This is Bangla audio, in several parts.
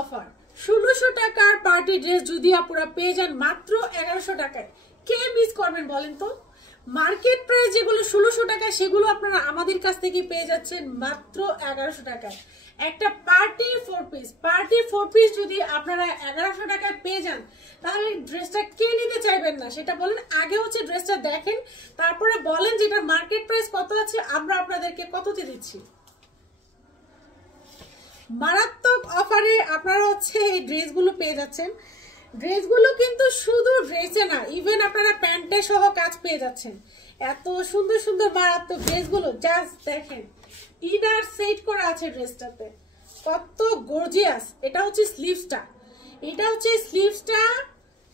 অফার 1600 টাকার পার্টি ড্রেস যদি আপনারা পেয়ে যান মাত্র 1100 টাকায়, কে মিস করবেন বলেন তো? মার্কেট প্রাইস যেগুলো 1600 টাকা সেগুলো আপনারা আমাদের কাছ থেকে পেয়ে যাচ্ছেন মাত্র 1100 টাকায়। একটা পার্টি ফোর পিস যদি আপনারা 1100 টাকায় পেয়ে যান তাহলে ড্রেসটা কে নিতে চাইবেন না সেটা বলেন। আগে হচ্ছে ড্রেসটা দেখেন, তারপরে বলেন যে এটা মার্কেট প্রাইস কত আছে, আমরা আপনাদেরকে কততে দিচ্ছি। মারাত্মক অফারে আপনারা হচ্ছে এই ড্রেসগুলো পেয়ে যাচ্ছেন। ড্রেসগুলো কিন্তু শুধু ড্রেসে না, ইভেন আপনারা প্যান্টে সহ কাজ পেয়ে যাচ্ছেন। এত সুন্দর সুন্দর মারাত্মক ড্রেসগুলো জাস্ট দেখেন, ইনার সেট করা আছে ড্রেসটাতে, কত গর্জিয়াস। এটা হচ্ছে স্লিভসটা,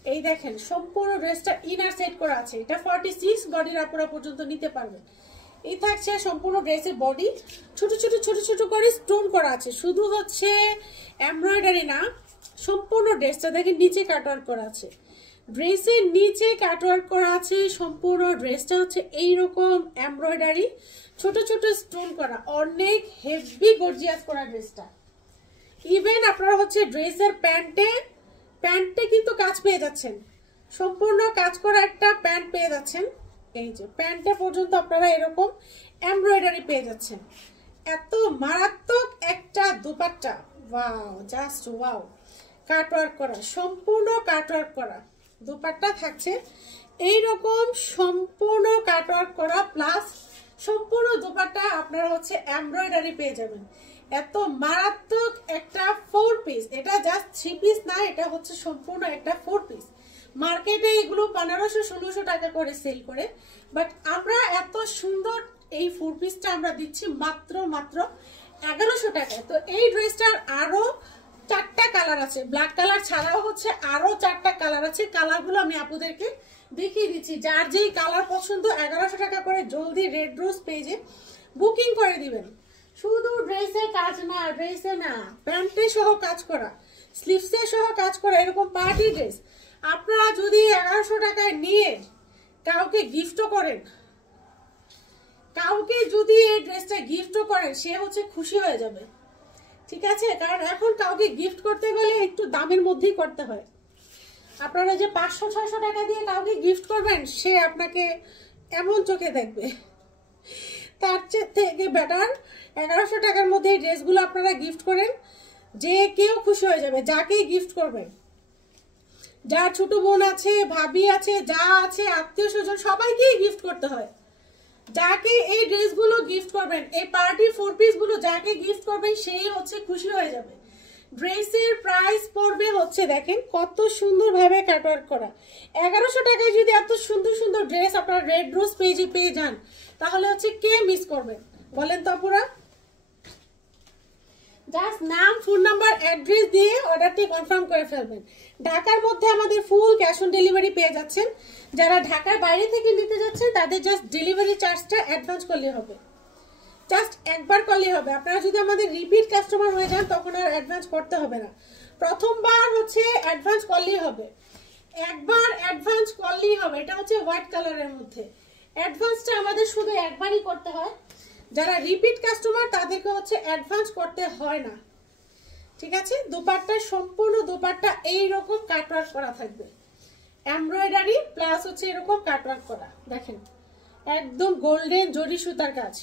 এই দেখেন সম্পূর্ণ ড্রেসটা ইনার সেট করা আছে। এটা 46 বডির আপনারা পর্যন্ত নিতে পারবেন। এই থাকছে সম্পূর্ণ ড্রেসের বডি, ছোট ছোট ছোট ছোট করে স্টোন করা আছে, শুধু হচ্ছে এমব্রয়ডারি না, সম্পূর্ণ ড্রেসটা দেখেন নিচে কাটওয়ার্ক করা আছে। ড্রেসের নিচে কাটওয়ার্ক করা আছে, সম্পূর্ণ ড্রেসটা হচ্ছে এইরকম এমব্রয়ডারি ছোট ছোট স্টোন করা, অনেক হেভি গর্জিয়াস করা ড্রেসটা। ইভেন আপনারা হচ্ছে ড্রেসের প্যান্টে কিন্তু কাজ পেয়ে যাচ্ছেন, সম্পূর্ণ কাজ করা একটা প্যান্ট পেয়ে যাচ্ছেন। এই যে প্যান্টে পর্যন্ত আপনারা এরকম এমব্রয়ডারি পেয়ে যাচ্ছেন। এত মারাত্মক একটা dupatta, wow, just wow. Cutwork করা, সম্পূর্ণ কাটওয়ার্ক করা দুপাট্টা থাকছে এইরকম, সম্পূর্ণ কাটওয়ার্ক করা প্লাস সম্পূর্ণ দুপাট্টা আপনারা হচ্ছে এমব্রয়ডারি পেয়ে যাবেন। এত মারাত্মক একটা 4 পিস, এটা জাস্ট 3 পিস না, এটা হচ্ছে সম্পূর্ণ একটা 4 পিস। মার্কেটে এগুলো 1500-1600 টাকা করে সেল করে, বাট আমরা এত সুন্দর এই 4 পিসটা আমরা দিচ্ছি মাত্র 1100 টাকায়। তো এই ড্রেসটার আরো 4টা কালার আছে, ব্ল্যাক কালার ছাড়াও হচ্ছে আরো 4টা কালার আছে। কালারগুলো আমি আপনাদেরকে দেখিয়ে দিচ্ছি। যার যেই কালার পছন্দ 1100 টাকা করে জলদি রেড রোজ পেজে বুকিং করে দিবেন। শুধু ড্রেসে কাজ না, ড্রেসে না, প্যান্টে সহ কাজ করা, স্লিভসে সহ কাজ করা এরকম পার্টি ড্রেস আপনারা যদি 1100 টাকায় নিয়ে কাউকে গিফটও করেন, কাউকে যদি এই ড্রেসটা গিফটও করেন সে হচ্ছে খুশি হয়ে যাবে, ঠিক আছে? কারণ এখন কাউকে গিফট করতে গেলে একটু দামের মধ্যেই করতে হয়। আপনারা যে 500-600 টাকা দিয়ে কাউকে গিফট করবেন সে আপনাকে এমন চোখে দেখবে, তার থেকে বেটার 1100 টাকার মধ্যে এই ড্রেসগুলো আপনারা গিফট করেন, যে কেউ খুশি হয়ে যাবে। যাকেই গিফট করবেন, যার ছোট বোন আছে, ভাবি আছে, যা আছে, আত্মীয় স্বজন, সবাইকেই গিফট করতে হয়। যাকে এই ড্রেসগুলো গিফট করবেন, এই পার্টি 4 পিসগুলো যাকে গিফট করবেন সেই হচ্ছে খুশি হয়ে যাবে। ড্রেসের প্রাইস পড়বে হচ্ছে দেখেন কত সুন্দর ভাবে কাটওয়ার্ক করা। 1100 টাকায় যদি এত সুন্দর সুন্দর ড্রেস আপনারা রেড রোজ পেজে পেয়ে যান তাহলে হচ্ছে কে মিস করবেন বলেন তো আপুরা? জাস্ট নাম, ফোন নাম্বার, অ্যাড্রেস দিয়ে অর্ডারটি কনফার্ম করে ফেলবেন। ঢাকার মধ্যে আমাদের ফুল ক্যাশ অন ডেলিভারি পেয়ে যাচ্ছেন। যারা ঢাকার বাইরে থেকে নিতে যাচ্ছেন তাদের জাস্ট ডেলিভারি চার্জটা অ্যাডভান্স করলে হবে, জাস্ট একবার করলেই হবে। আপনারা যদি আমাদের রিপিট কাস্টমার হয়ে যান তখন আর অ্যাডভান্স করতে হবে না, প্রথমবার হচ্ছে অ্যাডভান্স করলেই হবে, একবার অ্যাডভান্স করলেই হবে। এটা হচ্ছে হোয়াইট কালারের মধ্যে, অ্যাডভান্সটা আমাদের শুধু একবারই করতে হয়। যারা রিপিট কাস্টমার তাদেরকে হচ্ছে অ্যাডভান্স করতে হয় না, ঠিক আছে? দুপাট্টা, সম্পূর্ণ দুপাট্টা এইরকম কাটওয়ার্ক করা থাকবে, এমব্রয়ডারি প্লাস হচ্ছে এরকম কাটওয়ার্ক করা। দেখেন একদম গোল্ডেন জরি সুতার কাজ,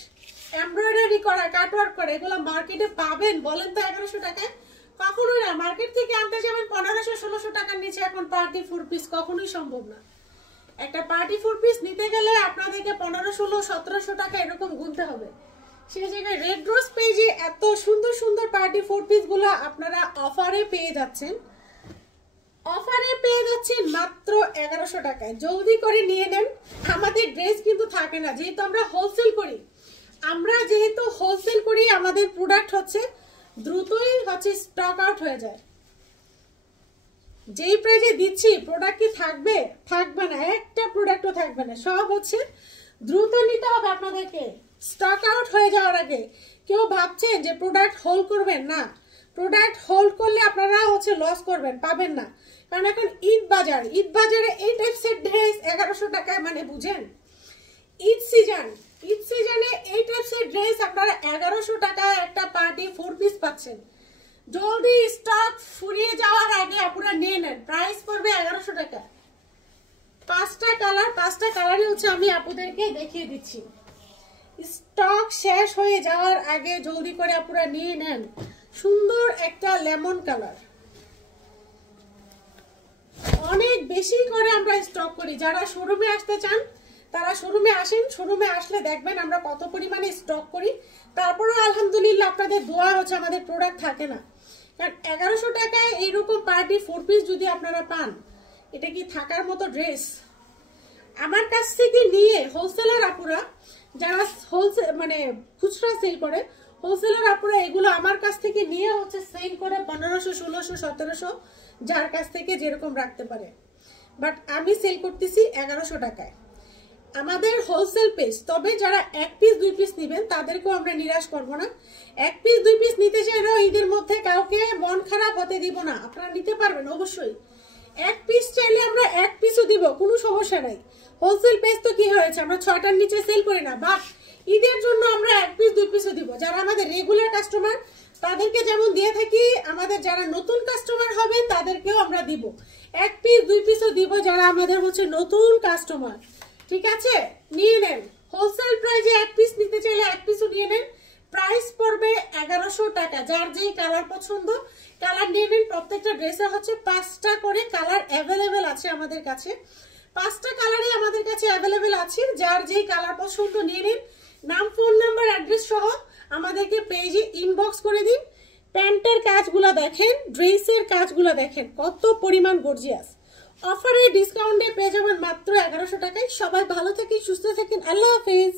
এমব্রয়ডারি করা, কাটওয়ার্ক করা। এগুলো মার্কেটে পাবেন বলেন তো 1100 টাকায়? কখনোই না। মার্কেট থেকে আনতে যাবেন 1500-1600 টাকার নিচে এখন পার্টি 4 পিস কখনোই সম্ভব না। একটা পার্টি 4 পিস নিতে গেলে আপনাদেরকে 1500-1600-1700 টাকা এরকম গুনতে হবে। সেই জায়গায় রেড রোজ পেজে এত সুন্দর সুন্দর পার্টি 4 পিস গুলো আপনারা অফারে পেয়ে যাচ্ছেন, মাত্র 1100 টাকায়। জলদি করে নিয়ে নেন। আমাদের ড্রেস কিন্তু থাকে না, যেহেতু আমরা হোলসেল করি, আমাদের প্রোডাক্ট হচ্ছে দ্রুতই হচ্ছে স্টক আউট হয়ে যায়। যেই প্রাইজে দিচ্ছি প্রোডাক্ট কি থাকবে? থাকবে না, একটা প্রোডাক্টও থাকবে না, সব হচ্ছে দ্রুত নিতে হবে আপনাদেরকে স্টক আউট হয়ে যাওয়ার আগে। কেউ ভাবছেন যে প্রোডাক্ট হোল্ড করবেন, না, প্রোডাক্ট হোল্ড করলে আপনারা হচ্ছে লস করবেন, পাবেন না। কারণ এখন ঈদ বাজারে এই টাইপসের ড্রেস 1100 টাকায়, মানে বুঝেন ঈদ সিজনে এই টাইপসের ড্রেস আপনারা 1100 টাকায় একটা পার্টি 4 পিস পাচ্ছেন। জলদি স্টক ফুরিয়ে যাওয়ার আগে আপনারা নিয়ে নেন। প্রাইস পড়বে 1100 টাকা। 5টা কালারই হচ্ছে আমি আপনাদেরকে দেখিয়ে দিচ্ছি। স্টক শেষ হয়ে যাওয়ার আগে জলদি করে আপনারা নিয়ে নেন। সুন্দর একটা লেমন কালার, অনেক বেশি করে আমরা স্টক করি। যারা শোরুমে আসতে চান তারা শোরুমে আসেন, শোরুমে আসলে দেখবেন আমরা কত পরিমাণে স্টক করি। তারপরেও আলহামদুলিল্লাহ আপনাদের দোয়া হচ্ছে আমাদের প্রোডাক্ট থাকে না। কারণ 1100 টাকায় এইরকম পার্টি 4 পিস যদি আপনারা পান, এটা কি থাকার মতো ড্রেস? আমার কাছ থেকে নিয়ে হোলসেলার আপুরা যারা হোলসেল মানে খুচরা সেল করে, হোলসেলার আপুরা এগুলো আমার কাছ থেকে নিয়ে হচ্ছে সেল করে 1500, 1600, 1700, যার কাছ থেকে যেরকম রাখতে পারে। বাট আমি সেল করতেছি 1100 টাকায়, আমাদের হোলসেল পেজ। তবে যারা 1 পিস 2 পিস নেবেন তাদেরকেও আমরা নিরাশ করব না। 1 পিস 2 পিস নিতে চাইলেও ঈদের মধ্যে কাউকে মন খারাপ হতে দিব না, আপনারা নিতে পারবেন অবশ্যই। 1 পিস চাইলে আমরা 1 পিসও দিব, কোনো সমস্যা নাই। হোলসেল পেজ তো কি হয়েছে, আমরা 6টার নিচে সেল করি না, বাট ঈদের জন্য আমরা 1 পিস 2 পিসও দিব। যারা আমাদের রেগুলার কাস্টমার তাদেরকে যেমন দিয়ে থাকি, আমাদের যারা নতুন কাস্টমার হবে তাদেরকেও আমরা দিব। 1 পিস 2 পিসও দিব যারা আমাদের হচ্ছে নতুন কাস্টমার। ঠিক আছে, নিয়ে নেন। হোলসেল প্রাইসে 1 পিস নিতে চাইলে 1 পিসও নিয়ে নেন। প্রাইস পড়বে 1100 টাকা। যার যেই কালার পছন্দ কালার নিয়ে নেন। প্রত্যেকটা ড্রেসে হচ্ছে 5টা করে কালার অ্যাভেলেবেল আছে আমাদের কাছে। 5টা কালারই আমাদের কাছে অ্যাভেলেবেল আছে। যার যেই কালার পছন্দ নিয়ে নিন। নাম, ফোন নাম্বার, অ্যাড্রেস সহ আমাদেরকে পেজে ইনবক্স করে দিন। প্যান্টের কাজগুলো দেখেন, ড্রেসের কাজগুলো দেখেন, কত পরিমাণ গর্জিয়াস। অফারে ডিসকাউন্টে পেয়ে যাবেন মাত্র 1100 টাকায়। সবাই ভালো থাকেন, সুস্থ থাকেন। আল্লাহ হাফেজ।